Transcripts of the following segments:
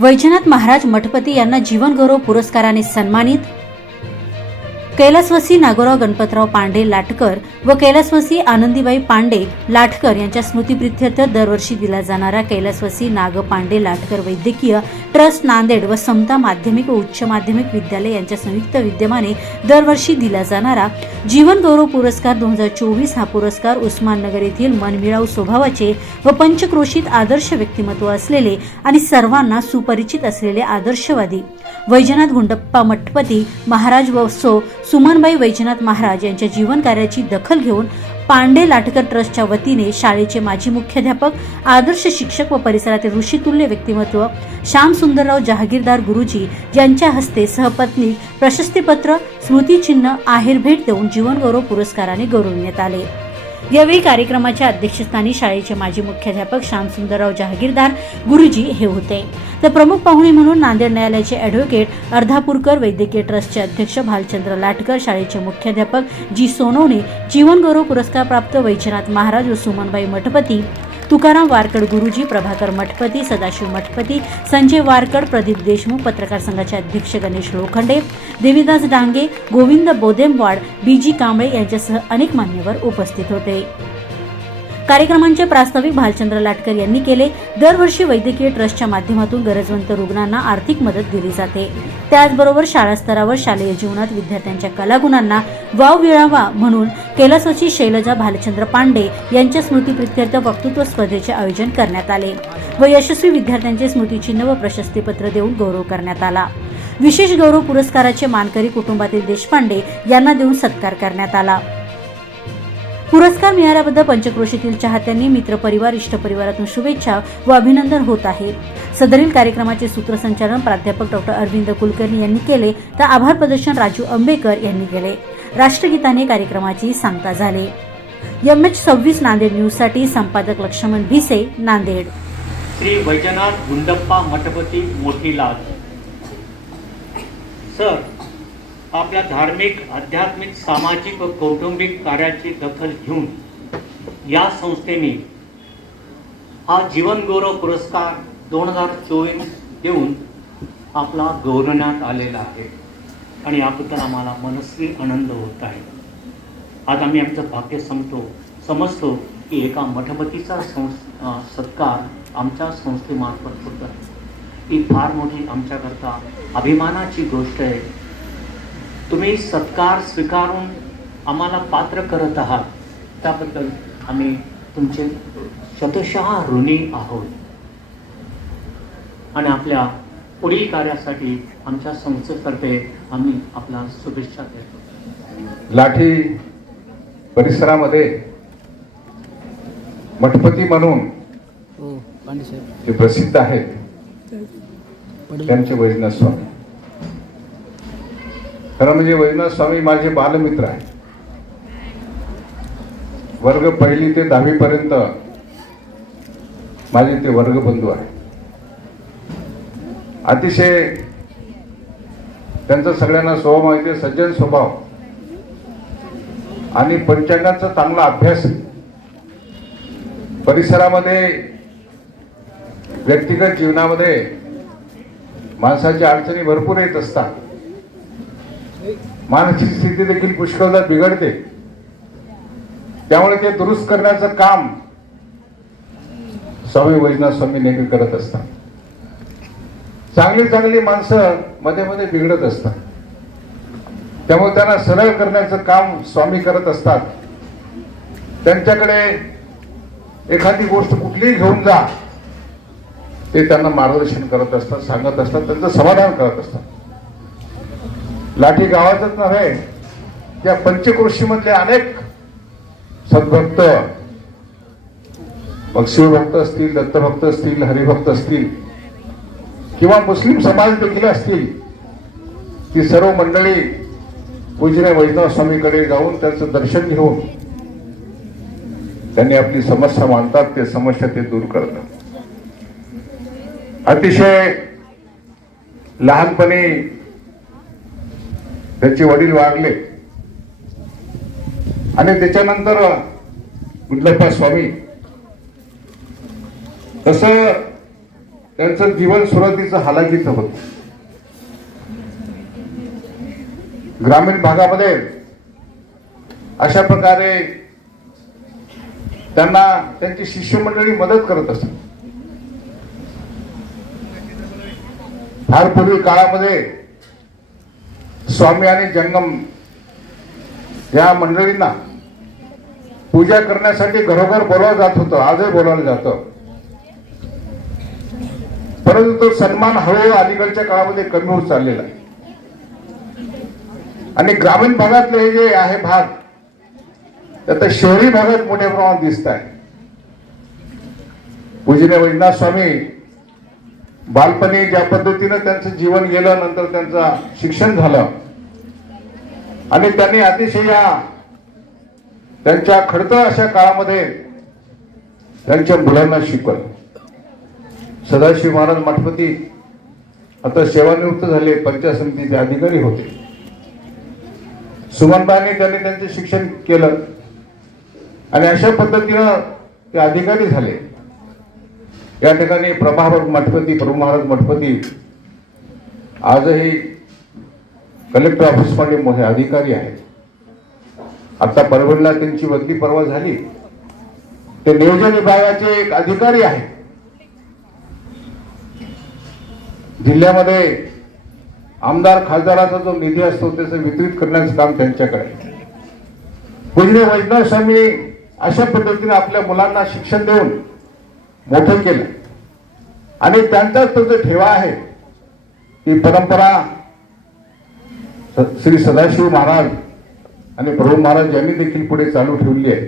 वैजनाथ महाराज मठपती यांना जीवनगौरव पुरस्काराने सन्मानित कैलासवासी नागोराव गणपतराव पांडे लाटकर व कैलासवासी आनंदीबाई पांडे लाटकर यांच्या स्मृतीप्रित्यर्थ दरवर्षी दिला जाणारा कैलासवासी नाग पांडे लाटकर वैद्यकीय ट्रस्ट नांदेड व समता माध्यमिक व उच्च माध्यमिक विद्यालय यांच्या संयुक्त विद्यमाने दरवर्षी दिला जाणारा जीवन गौरव पुरस्कार दोन हजार चोवीस हा पुरस्कार उस्माननगर येथील मनमिळाऊ स्वभावाचे व पंचक्रोशीत आदर्श व्यक्तिमत्व असलेले आणि सर्वांना सुपरिचित असलेले आदर्शवादी. वैजनाथ गुंडप्पा मठपती महाराज व सो सुमनबाई वैजनाथ महाराज यांच्या जीवन कार्याची दखल घेऊन पांडे लाटकर ट्रस्टच्या वतीने शाळेचे माजी मुख्याध्यापक आदर्श शिक्षक व परिसरातील ऋषितुल्य व्यक्तिमत्व श्याम सुंदरराव जहागीरदार गुरुजी यांच्या हस्ते सहपत्नी प्रशस्तीपत्र स्मृतिचिन्ह आहेर भेट देऊन जीवनगौरव पुरस्काराने गौरविण्यात आले. यावेळी कार्यक्रमाच्या अध्यक्षस्थानी शाळेचे माजी मुख्याध्यापक श्यामसुंदरराव जहागीरदार गुरुजी हे होते. तर प्रमुख पाहुणे म्हणून नांदेड न्यायालयाचे ॲडव्होकेट अर्धापूरकर वैद्यकीय ट्रस्टचे अध्यक्ष भालचंद्र लाटकर शाळेचे मुख्याध्यापक जी सोनवणे जीवनगौरव पुरस्कारप्राप्त वैचनाथ वैजनाथ महाराज व सुमनबाई मठपती तुकाराम वारकड गुरुजी प्रभाकर मठपती सदाशिव मठपती संजय वारकड प्रदीप देशमुख पत्रकार संघाचे अध्यक्ष गणेश लोखंडे देवीदास डांगे गोविंद बोदेमवाड बीजी कांबळे यांच्यासह अनेक मान्यवर उपस्थित होते. कार्यक्रमांचे प्रास्ताविक भालचंद्र लाटकर यांनी केले. दरवर्षी वैद्यकीय ट्रस्टच्या माध्यमातून गरजवंत रुग्णांना आर्थिक मदत दिली जाते. त्याचबरोबर शाळा स्तरावर शालेय जीवनात विद्यार्थ्यांच्या कलागुणांना वाव मिळावा म्हणून कैलासवासी शैलजा भालचंद्र पांडे यांच्या स्मृतीप्रित्यर्थ वक्तृत्व स्पर्धेचे आयोजन करण्यात आले व यशस्वी विद्यार्थ्यांचे स्मृतिचिन्ह व प्रशस्तीपत्र देऊन गौरव करण्यात आला. विशेष गौरव पुरस्काराचे मानकरी कुटुंबातील देशपांडे यांना देऊन सत्कार करण्यात आला. पुरस्कार मिळाल्याबद्दल पंचक्रोशीतील चाहत्यांनी मित्रपरिवार इष्टपरिवारातून शुभेच्छा व अभिनंदन होत आहे. सदरील कार्यक्रमाचे सूत्रसंचालन प्राध्यापक डॉक्टर अरविंद कुलकर्णी यांनी केले तर आभार प्रदर्शन राजू आंबेकर यांनी केले. राष्ट्रगीताने कार्यक्रमाची सांगता झाली. एम एच सव्वीस नांदेड न्यूजसाठी संपादक लक्ष्मण भिसे नांदेड. श्री वैजनाथ गुंडप्पा मठपती मोतीलाल. सर आपल्या धार्मिक आध्यात्मिक सामाजिक व कौटुंबिक कार्याची दखल घेऊन या संस्थेने हा जीवनगौरव पुरस्कार दोन हजार चोवीस देऊन आपला गौरवण्यात आलेला आहे. आणि याबद्दल आम्हाला मनस्वी आनंद होत आहे. आज आम्ही आमचं भाग्य समतो समजतो की एका मठपतीचा संस सत्कार आमच्या संस्थेमार्फत होत आहे. ही फार मोठी आमच्याकरता अभिमानाची गोष्ट आहे. तुम्ही सत्कार स्वीकारून आम्हाला पात्र करत आहात. त्याबद्दल आम्ही तुमचे शतशः ऋणी आहोत. आणि आपल्या पुढील कार्यासाठी आमच्या संस्थेतर्फे आम्ही आपला शुभेच्छा देतो. लाठी परिसरामध्ये मठपती म्हणून हो पांडे साहेब. जे प्रसिद्ध आहेत त्यांचे वैजनाथ स्वामी. खरं म्हणजे वैनाथ स्वामी माझे बालमित्र आहे वर्ग पहिली ते दहावी पर्यंत माझे ते वर्गबंधू आहे अतिशय त्यांचा सगळ्यांना स्वभाव माहिती आहे, सज्जन स्वभाव. आणि पंचांगाचा चांगला अभ्यास. परिसरामध्ये व्यक्तिगत जीवनामध्ये माणसाच्या अडचणी भरपूर येत असतात. मानसिक स्थिती देखील पुष्कळदा बिघडते. त्यामुळे ते दुरुस्त करण्याचं काम स्वामी वैजनाथ स्वामी नेहमी करत असतात. चांगली चांगली माणसं मध्ये मध्ये बिघडत असतात. त्यामुळे त्यांना सरळ करण्याचं काम स्वामी करत असतात. त्यांच्याकडे एखादी गोष्ट कुठलीही घेऊन जा ते त्यांना मार्गदर्शन करत असतात सांगत असतात त्यांचं समाधान करत असतात. लाठी गावातच नव्हे त्या पंचकृषीमधले अनेक सद्भक्त मग शिवभक्त असतील दत्तभक्त असतील हरिभक्त असतील किंवा मुस्लिम समाज देखील असतील ती सर्व मंडळी पूजने वैष्णव स्वामीकडे जाऊन त्यांचं दर्शन घेऊन त्यांनी आपली समस्या मांडतात ते समस्या ते दूर करतात. अतिशय लहानपणी त्याचे वडील वारले आणि त्याच्यानंतर गुंडप्पा स्वामी तस त्यांचं जीवन सुरुवातीचं हालाकीचं होतं. ग्रामीण भागामध्ये अशा प्रकारे त्यांना त्यांची शिष्यमंडळी मदत करत असत फार पूर्वी काळामध्ये स्वामी आणि जंगम या मंडळींना पूजा करण्यासाठी घरोघर बोलावलं जात होतं आजही बोलावलं जातं. परंतु तो सन्मान हळूहळू अलीकडच्या काळामध्ये कमी होत चाललेला आहे. आणि ग्रामीण भागातले हे जे आहे भाग त्यात शहरी भागात मोठ्या प्रमाणात दिसत आहे पूजने वैजनाथ स्वामी बालपणी ज्या पद्धतीनं त्यांचं जीवन गेलं नंतर त्यांचं शिक्षण झालं. आणि त्यांनी अतिशय या त्यांच्या खडतर अशा काळामध्ये त्यांच्या मुलांना शिकवलं. सदाशिव महाराज मठपती आता सेवानिवृत्त झाले पंचायत समितीचे अधिकारी होते. सुमनबाईने त्यांनी त्यांचं शिक्षण केलं. आणि अशा पद्धतीनं ते अधिकारी झाले. या ठिकाणी प्रभावर मठपती प्रभू महाराज मठपती आजही कलेक्टर ऑफिसमध्ये मोठे अधिकारी आहेत. आता परभणीला त्यांची बदली परवा झाली. ते नियोजन विभागाचे एक अधिकारी आहेत. जिल्ह्यामध्ये आमदार खासदाराचा जो निधी असतो त्याचं वितरित करण्याचं काम त्यांच्याकडे आहे. पूज्य वैष्णव स्वामी अशा पद्धतीने आपल्या मुलांना शिक्षण देऊन मोठं केलं. आणि त्यांचाच तो जो ठेवा आहे ही परंपरा श्री सदाशिव महाराज आणि प्रभू महाराज यांनी देखील पुढे चालू ठेवली आहे.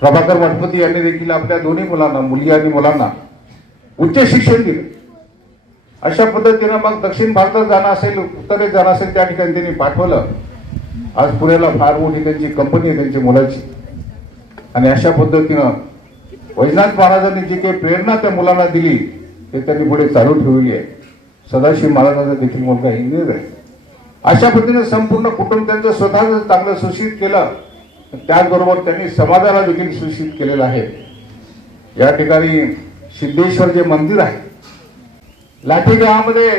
प्रभाकर गणपती यांनी देखील आपल्या दोन्ही मुलांना मुली आणि मुलांना उच्च शिक्षण दिलं. अशा पद्धतीनं मग दक्षिण भारतात जाणं असेल उत्तरेत जाणं असेल त्या ठिकाणी त्यांनी पाठवलं. आज पुण्याला फार मोठी त्यांची कंपनी आहे त्यांच्या मुलाची. आणि अशा पद्धतीनं वैजनाथ महाराजांनी जी काही प्रेरणा त्या मुलांना दिली ते त्यांनी पुढे चालू ठेवली आहे. सदाशिव महाराजांचा देखील मुलगा इंजिनियर आहे. अशा पद्धतीने संपूर्ण कुटुंब त्यांचं स्वतःच चांगलं सुशित केलं त्याचबरोबर त्यांनी समाजाला देखील सुशित केलेलं आहे. या ठिकाणी सिद्धेश्वर जे मंदिर आहे लाठी गावामध्ये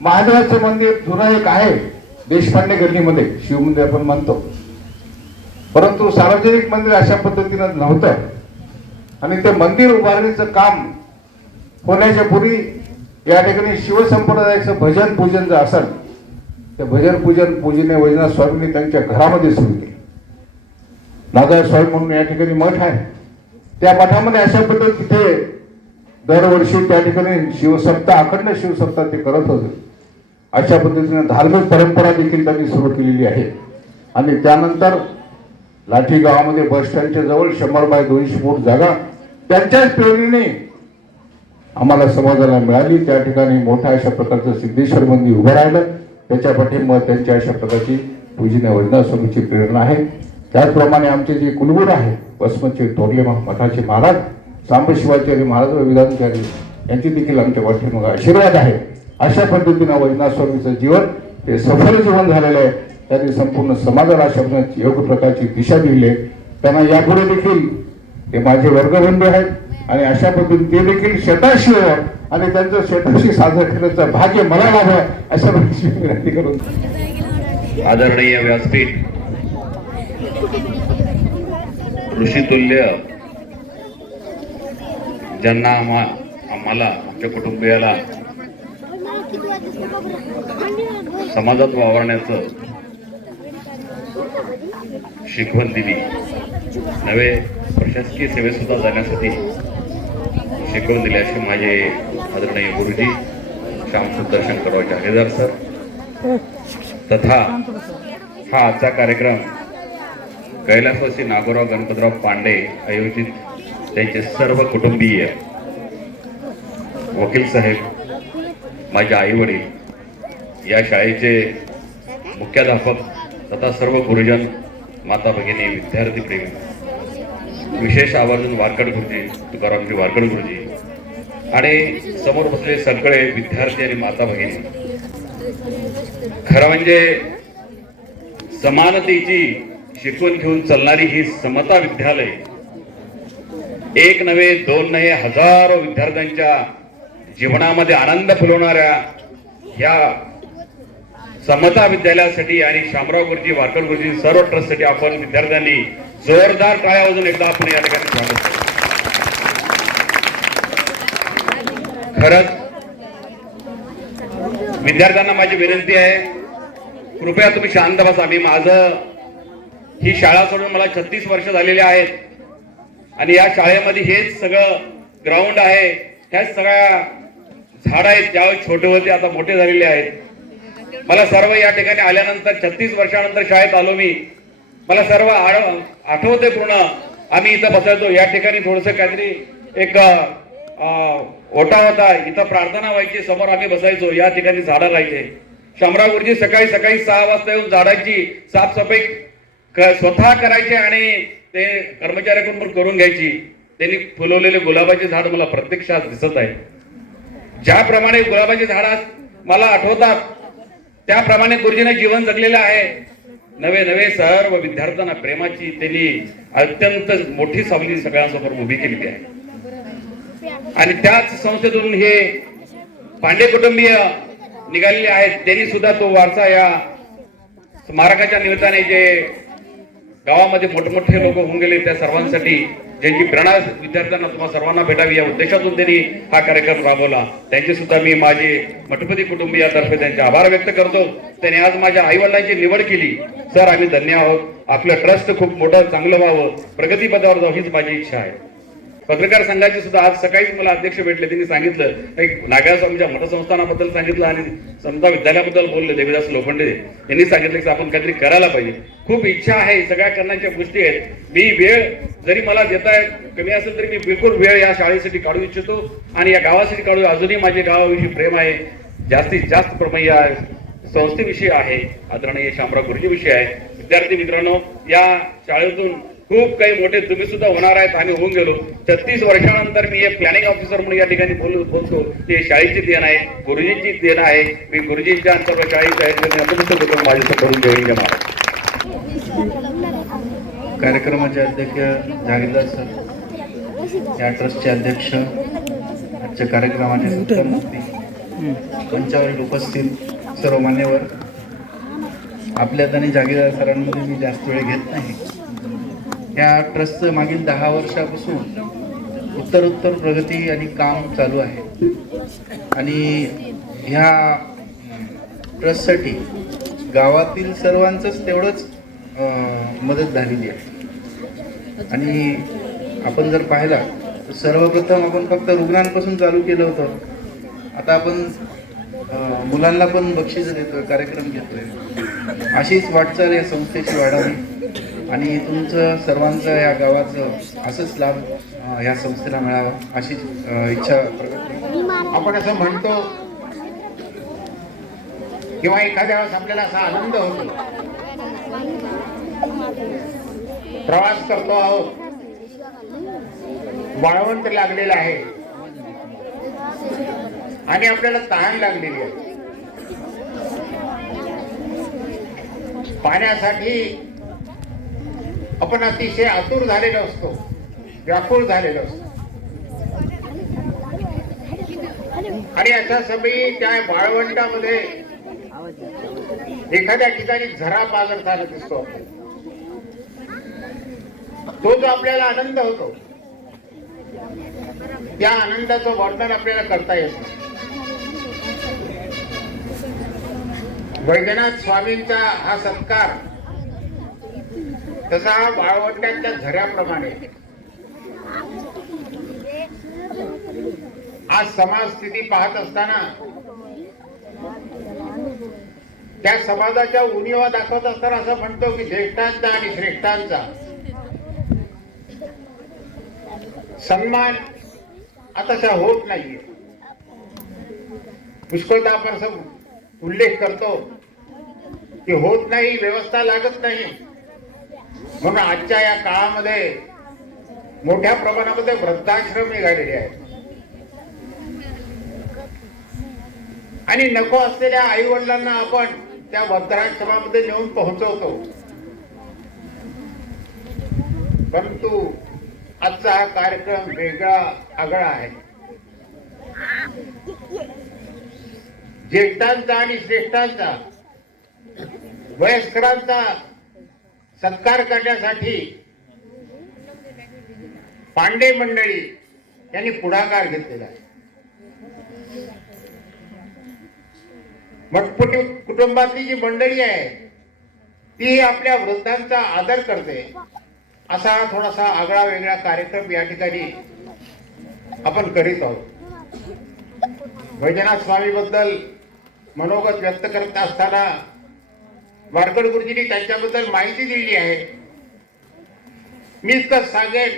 महादेवाचं मंदिर जुनं एक आहे देशपांडे गल्लीमध्ये शिवमंदिर आपण म्हणतो. परंतु सार्वजनिक मंदिर अशा पद्धतीनं नव्हतं. आणि ते मंदिर उभारणीचं काम होण्याच्या पूर्वी या ठिकाणी शिवसंप्रदायाचं भजन पूजन जर असेल ते भजन पूजन पूजने वैजनाथ स्वामींनी त्यांच्या घरामध्ये सुरू केले. नागाय स्वामी म्हणून या ठिकाणी मठ आहे. त्या मठामध्ये अशा पद्धत तिथे दरवर्षी त्या ठिकाणी शिवसप्ताह अखंड शिवसप्ताह ते करत होते. अशा पद्धतीने धार्मिक परंपरा देखील त्यांनी सुरू केलेली आहे. आणि त्यानंतर लाठी गावामध्ये बस स्टँडच्या जवळ शंभर बाय दोनशे फूट जागा त्यांच्याच प्रेरणेने आम्हाला समाजाला मिळाली. त्या ठिकाणी मोठ्या अशा प्रकारचं सिद्धेश्वर मंदिर उभं राहिलं. त्याच्या पाठिंबा त्यांच्या अशा प्रकारची पूजन वैद्यनाथ स्वामीची प्रेरणा आहे. त्याचप्रमाणे आमचे जे कुलगुरू आहे वसमतचे थोरले मठाचे महाराज सांबशिवाचार्य महाराज व विधानचार्य यांचे देखील आमच्या पाठीमागे आशीर्वाद आहे. अशा पद्धतीनं वैजनाथ स्वामीचं जीवन ते सफल जीवन झालेलं आहे. त्यांनी संपूर्ण समाजाला शब्दांची योग्य प्रकारची दिशा दिली आहे. त्यांना यापुढे देखील ते माझे वर्गबंधू आहेत आणि अशा पद्धतीने ते देखील शेताशी आणि त्यांचं शेताशी साजरं करण्याचं भाग्य मला लाभ अशा प्रकारची विनंती करून. आदरणीय व्यासपीठ ऋषितुल्य ज्यांना आम्हा आम्हाला आमच्या कुटुंबियाला समाजात वावरण्याचं शिकवण दिली. नवे प्रशासकीय सेवेसुद्धा जाण्यासाठी शिकवण दिली असे माझे आदरणीय गुरुजी श्यामसुंदर शंकरराव जहागीरदार सर. तथा हा आजचा कार्यक्रम कैलासवासी नागोराव गणपतराव पांडे आयोजित त्यांचे सर्व कुटुंबीय वकील साहेब माझे आईवडील या शाळेचे मुख्याध्यापक तथा सर्व गुरुजन माता भगिनी विद्यार्थी प्रेमी विशेष आवर्जून वारकड गुरुजी तुकारामजी वारकड गुरुजी आणि समोर बसलेले सगळे विद्यार्थी आणि माता भगिनी. खरं म्हणजे समानतेची शिकवण घेऊन चालणारी ही समता विद्यालय एक नव्हे दोन नव्हे हजारो विद्यार्थ्यांच्या जीवनामध्ये आनंद फुलवणाऱ्या या समता विद्यालयासाठी आणि शामराव गुरुजी वारकर गुरुजी सर्व ट्रस्टसाठी आपण विद्यार्थ्यांनी जोरदार टाळ्या वाजून एकदा आपण या ठिकाणी स्वागत खरंच विद्यार्थ्यांना माझी विनंती आहे कृपया तुम्ही शांत बसा. मी माझं ही शाळा सोडून मला छत्तीस वर्ष झालेली आहेत. आणि या शाळेमध्ये हेच सगळं ग्राउंड आहे. ह्याच सगळ्या झाड आहेत ज्यावेळेस छोटे होते आता मोठे झालेले आहेत. मला सर्व या ठिकाणी आल्यानंतर छत्तीस वर्षानंतर शाळेत आलो मी. मला सर्व आठवते पूर्ण. आम्ही इथं बसायचो. या ठिकाणी थोडस काहीतरी एक ओटा होता. इथं प्रार्थना व्हायची. समोर आम्ही बसायचो. या ठिकाणी झाडं राहायचे शामराव गुरुजी सकाळी सकाळी सहा वाजता येऊन झाडांची साफसफाई स्वतः करायचे आणि ते कर्मचाऱ्याकडून पण करून घ्यायची. त्यांनी फुलवलेले गुलाबाचे झाड मला प्रत्यक्षात दिसत आहे. ज्याप्रमाणे गुलाबाचे झाड मला आठवतात त्याप्रमाणे गुरुजीने जीवन जगलेलं आहे. नवे नवे सर्व विद्यार्थ्यांना प्रेमाची त्यांनी अत्यंत मोठी सावली सगळ्यांसमोर उभी केलेली आहे. आणि त्याच संस्थेतून हे पांडे कुटुंबीय निघालेले आहेत. त्यांनी सुद्धा तो वारसा या स्मारकाच्या निमित्ताने जे गावामध्ये मोठमोठे लोक होऊन गेले त्या सर्वांसाठी ज्यांची प्रेरणा विद्यार्थ्यांना तुम्हा सर्वांना भेटावी या उद्देशातून त्यांनी हा कार्यक्रम राबवला. त्यांचे सुद्धा मी माझे मठपती कुटुंबियातर्फे त्यांचे आभार व्यक्त करतो. त्यांनी आज माझ्या आईवडिलांची निवड केली. सर आम्ही धन्य आहोत. आपलं ट्रस्ट खूप मोठं चांगलं व्हावं. प्रगतीपदावर जाऊ हीच माझी इच्छा आहे. पत्रकार संघाचे सुद्धा आज सकाळीच मला अध्यक्ष भेटले. त्यांनी सांगितलं एक नागाव स्वामीच्या सांगितलं आणि समता विद्यालयाबद्दल बोलले देवीदास लोखंडे. यांनी सांगितलं की आपण काहीतरी करायला पाहिजे. खूप इच्छा आहे सगळ्या करण्याच्या गोष्टी आहेत. मी वेळ जरी मला देता कमी असेल तरी मी बिलकुल वेळ या शाळेसाठी काढू इच्छितो आणि या गावासाठी काढू. अजूनही माझे गावाविषयी प्रेम आहे. जास्तीत जास्त प्रमेय संस्थेविषयी आहे. आदरणीय शामराव गुरुजी आहे. विद्यार्थी मित्रांनो या शाळेतून खूप काही मोठे तुम्ही सुद्धा होणार आहेत आम्ही होऊन गेलो. छत्तीस वर्षानंतर मी एक प्लॅनिंग ऑफिसर म्हणून या ठिकाणी बोल बोलतो. ते शाळेची देण आहे गुरुजींची देण आहे. मी गुरुजींच्या अंतर्गत शाळेच्या आहेत माझ्या करून घेऊन जमा कार्यक्रमाचे अध्यक्ष जागीरदार सर या ट्रस्टचे अध्यक्ष आजच्या कार्यक्रमाचे मुख्यमंत्री उपस्थित सर्व मान्यवर. आपल्यात आणि जागीरदार सरांमध्ये मी जास्त वेळ घेत नाही. या ट्रस्टचं मागील दहा वर्षापासून उत्तर उत्तर प्रगती आणि काम चालू आहे. आणि ह्या ट्रस्टसाठी गावातील सर्वांचंच तेवढंच मदत झालेली आहे. आणि आपण जर पाहिला तर सर्वप्रथम आपण फक्त रुग्णांपासून चालू केलं होतं. आता आपण मुलांना पण बक्षीस देतोय कार्यक्रम घेतोय. अशीच वाटचाल या संस्थेची वाढावी. आणि तुमचं सर्वांचं या गावाचं असंच लाभ या संस्थेला मिळावा अशीच इच्छा प्रकट आपण असं म्हणतो किंवा एखाद्या वेळेस आपल्याला असा आनंद होतो. प्रवास करतो आहोत. वाळवंत लागलेलं आहे. आणि आपल्याला तहान लागलेली आहे. पाण्यासाठी आपण अतिशय आतुर झालेलो असतो. व्याकुळ झालेलो असतो. आणि अशा समयी त्या वाळवंटामध्ये एखाद्या ठिकाणी झरा पाजरताना दिसतो तो जो आपल्याला आनंद होतो त्या आनंदाचं वर्णन आपल्याला करता येत नाही. वैद्यनाथ स्वामींचा हा सत्कार तसा हा वाळवंट्याच्या झऱ्याप्रमाणे. आज समाज स्थिती पाहत असताना त्या समाजाच्या उणीवा दाखवत असताना असं म्हणतो की ज्येष्ठांचा आणि श्रेष्ठांचा. सन्मान आता होत नाहीये. पुष्कळदा आपण उल्लेख करतो की होत नाही व्यवस्था लागत नाही. म्हणून आजच्या या काळामध्ये मोठ्या प्रमाणामध्ये वृद्धाश्रम निघालेले आहेत. आणि नको असलेल्या आई वडिलांना आपण त्या वृद्धाश्रमामध्ये नेऊन पोहोचवतो. परंतु आजचा हा कार्यक्रम वेगळा आगळा आहे. ज्येष्ठांचा आणि श्रेष्ठांचा वयस्करांचा सत्कार करण्यासाठी पांडे मंडळी यांनी पुढाकार घेतलेला आहे. मटपुटी कुटुंबातली जी मंडळी आहे ती आपल्या वृद्धांचा आदर करते. असा थोडासा आगळा वेगळा कार्यक्रम या ठिकाणी आपण करीत आहोत. वैद्यनाथ स्वामी बद्दल मनोगत व्यक्त करत असताना वारकड गुरुजींनी त्यांच्याबद्दल माहिती दिली आहे. मी तर सांगेन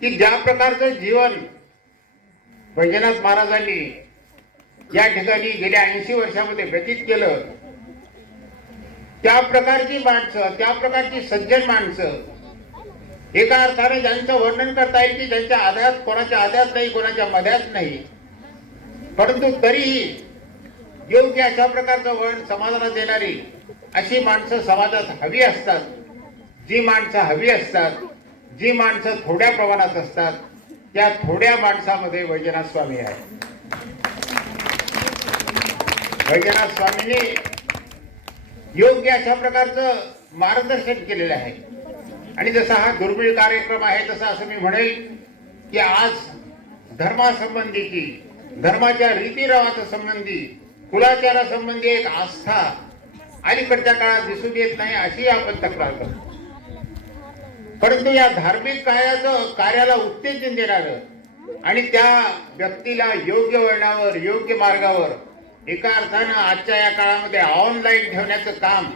की ज्या प्रकारचं जीवन वैजनाथ महाराजांनी या ठिकाणी गेल्या ऐंशी वर्षामध्ये व्यतीत केलं त्या प्रकारची माणसं त्या प्रकारची सज्जन माणसं एका अर्थाने ज्यांचं वर्णन करता येईल की ज्यांच्या आधार कोणाच्या आधार नाही कोणाच्या मध्यात नाही. परंतु तरीही योग्य अशा प्रकारचं वळण समाजाला देणारी अशी माणसं समाजात हवी असतात. जी माणसं हवी असतात जी माणसं थोड्या प्रमाणात असतात त्या थोड्या माणसामध्ये वैजनाथ स्वामी आहे वैजनाथ स्वामींनी योग्य अशा प्रकारचं मार्गदर्शन केलेलं आहे. आणि जसा हा दुर्मिळ कार्यक्रम आहे तसा असं मी म्हणेल की आज धर्मासंबंधीची धर्माच्या रीतिरिवाजा संबंधी कुलाचारासंबंधी एक आस्था अलीकडच्या काळात दिसून येत नाही अशी आपण तक्रार करतो. परंतु या धार्मिक कार्याचं कार्याला उत्तेजन देणार आणि त्या व्यक्तीला योग्य वळणावर योग्य मार्गावर एका अर्थानं आजच्या या काळामध्ये ऑनलाईन ठेवण्याचं काम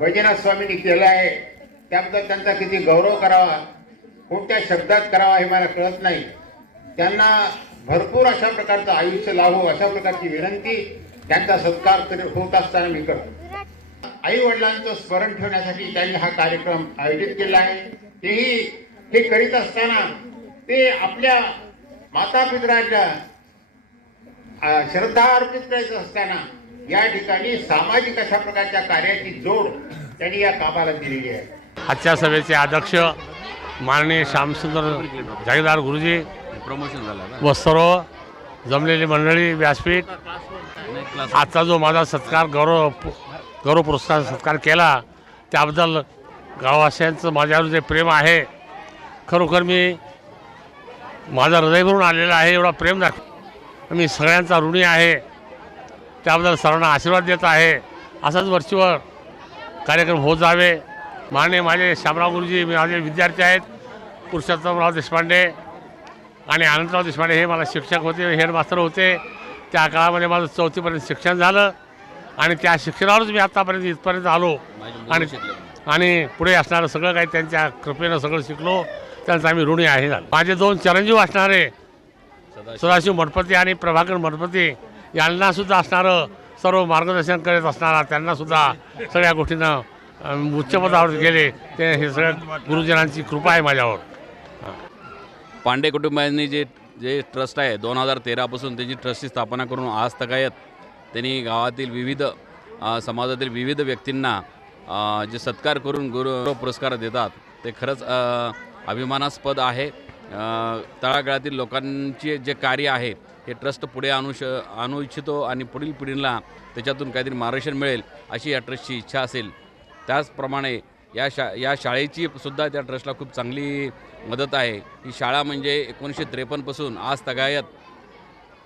वैजनाथ स्वामींनी केलं आहे. त्याबद्दल त्यांचा किती गौरव करावा कोणत्या शब्दात करावा हे मला कळत नाही. त्यांना भरपूर अशा प्रकारचं आयुष्य लाभो अशा प्रकारची विनंती त्यांचा सत्कार तरी होत असताना मी करतो. आई वडिलांचं स्मरण ठेवण्यासाठी त्यांनी हा कार्यक्रम आयोजित केला आहे. तेही हे करीत असताना ते आपल्या माता पित्राच्या श्रद्धा अर्पित करायचं असताना या ठिकाणी सामाजिक अशा प्रकारच्या कार्याची जोड त्यांनी या कामाला दिलेली आहे. आजच्या सभेचे अध्यक्ष माननीय श्यामसुंदर जागीरदार गुरुजी प्रमोशन झालं व सर्व जमलेली मंडळी व्यासपीठ आजचा जो माझा सत्कार गौरव गौरव पुरस्कार सत्कार केला त्याबद्दल गाववासियांचं माझ्यावर जे प्रेम आहे खरोखर मी माझं हृदय भरून आलेलं आहे एवढा प्रेम दाख मी सगळ्यांचा ऋणी आहे त्याबद्दल सर्वांना आशीर्वाद देत आहे. असाच वरचीवर कार्यक्रम होत जावे. माने माझे श्यामराव गुरुजी माझे विद्यार्थी आहेत. पुरुषोत्तमराव देशपांडे आणि आनंदराव देशपांडे हे मला शिक्षक होते हेडमास्तर होते. त्या काळामध्ये माझं चौथीपर्यंत शिक्षण झालं आणि त्या शिक्षणावरच मी आत्तापर्यंत इथपर्यंत आलो. आणि आणि पुढे असणारं सगळं काही त्यांच्या कृपेनं सगळं शिकलो. त्यांचा आम्ही ऋणी आहे माझे दोन चिरंजीव असणारे सदाशिव मठपती आणि प्रभाकर मठपती यांनासुद्धा असणारं सर्व मार्गदर्शन करत असणारा त्यांनासुद्धा सगळ्या गोष्टीनं उच्चपदावर गेले ते हे सगळ्या गुरुजनांची कृपा आहे माझ्यावर. पांडे कुटुंबांनी जे जे ट्रस्ट आहे दोन हजार तेरापासून त्यांची ट्रस्टची स्थापना करून आज तगायत त्यांनी गावातील विविध समाजातील विविध व्यक्तींना जे सत्कार करून गुरु पुरस्कार देतात ते खरंच अभिमानास्पद आहे. तळागाळातील लोकांचे जे कार्य आहे हे ट्रस्ट पुढे आणू श आणू इच्छितो आणि पुढील पिढीला त्याच्यातून काहीतरी मार्गदर्शन मिळेल अशी या ट्रस्टची इच्छा असेल. त्याचप्रमाणे या शा या शाळेची सुद्धा त्या ट्रस्टला खूप चांगली मदत आहे. ही शाळा म्हणजे एकोणीसशे त्रेपन्नपासून आज तगायत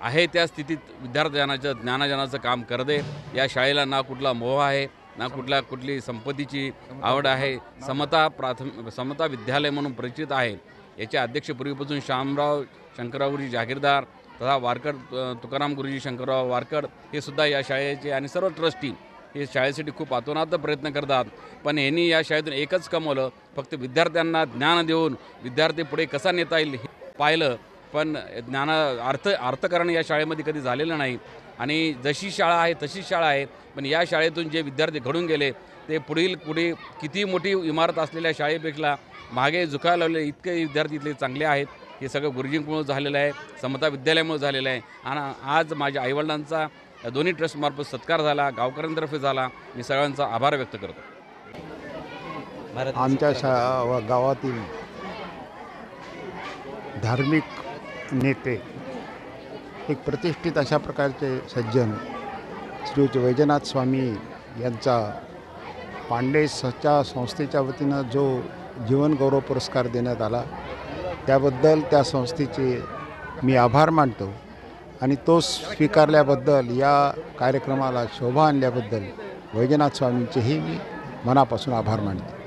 आहे त्या स्थितीत विद्यार्थ्यांचं ज्ञानाजनाचं काम करते. या शाळेला ना कुठला मोह आहे ना कुठल्या कुठली संपत्तीची आवड आहे. समता प्राथमिक समता विद्यालय म्हणून परिचित आहे. याचे अध्यक्षपूर्वीपासून श्यामराव शंकरराव गुरुजी जागीरदार तथा वारकड तुकाराम गुरुजी शंकरराव वारकड हे सुद्धा या शाळेचे आणि सर्व ट्रस्टी हे शाळेसाठी खूप आतोनात प्रयत्न करतात. पण यांनी या शाळेतून एकच कमवलं. फक्त विद्यार्थ्यांना ज्ञान देऊन विद्यार्थी पुढे कसा नेता येईल हे पाहिलं. पण ज्ञान अर्थ अर्थकरण या शाळेमध्ये कधी झालेलं नाही. आणि जशी शाळा आहे तशीच शाळा आहे. पण या शाळेतून जे विद्यार्थी घडून गेले ते पुढील पुढे किती मोठी इमारत असलेल्या शाळेपेक्षा मागे झुकायला लावले इतके विद्यार्थी इथले चांगले आहेत. हे सगळं गुरुजींमुळे झालेलं आहे समता विद्यालयामुळे झालेलं आहे. आणि आज माझ्या आईवडिलांचा या दोन्ही ट्रस्टमार्फत सत्कार झाला गावकऱ्यांतर्फे झाला. मी सगळ्यांचा आभार व्यक्त करतो. आमच्या शा गावातील धार्मिक नेते एक प्रतिष्ठित अशा प्रकारचे सज्जन श्री वैजनाथ स्वामी यांचा पांडेच्या संस्थेच्या वतीनं जो जीवनगौरव पुरस्कार देण्यात आला त्याबद्दल त्या संस्थेचे मी आभार मानतो. आणि तो स्वीकारल्याबद्दल या कार्यक्रमाला शोभा आणल्याबद्दल वैजनाथ स्वामींचेही मी मनापासून आभार मानतो.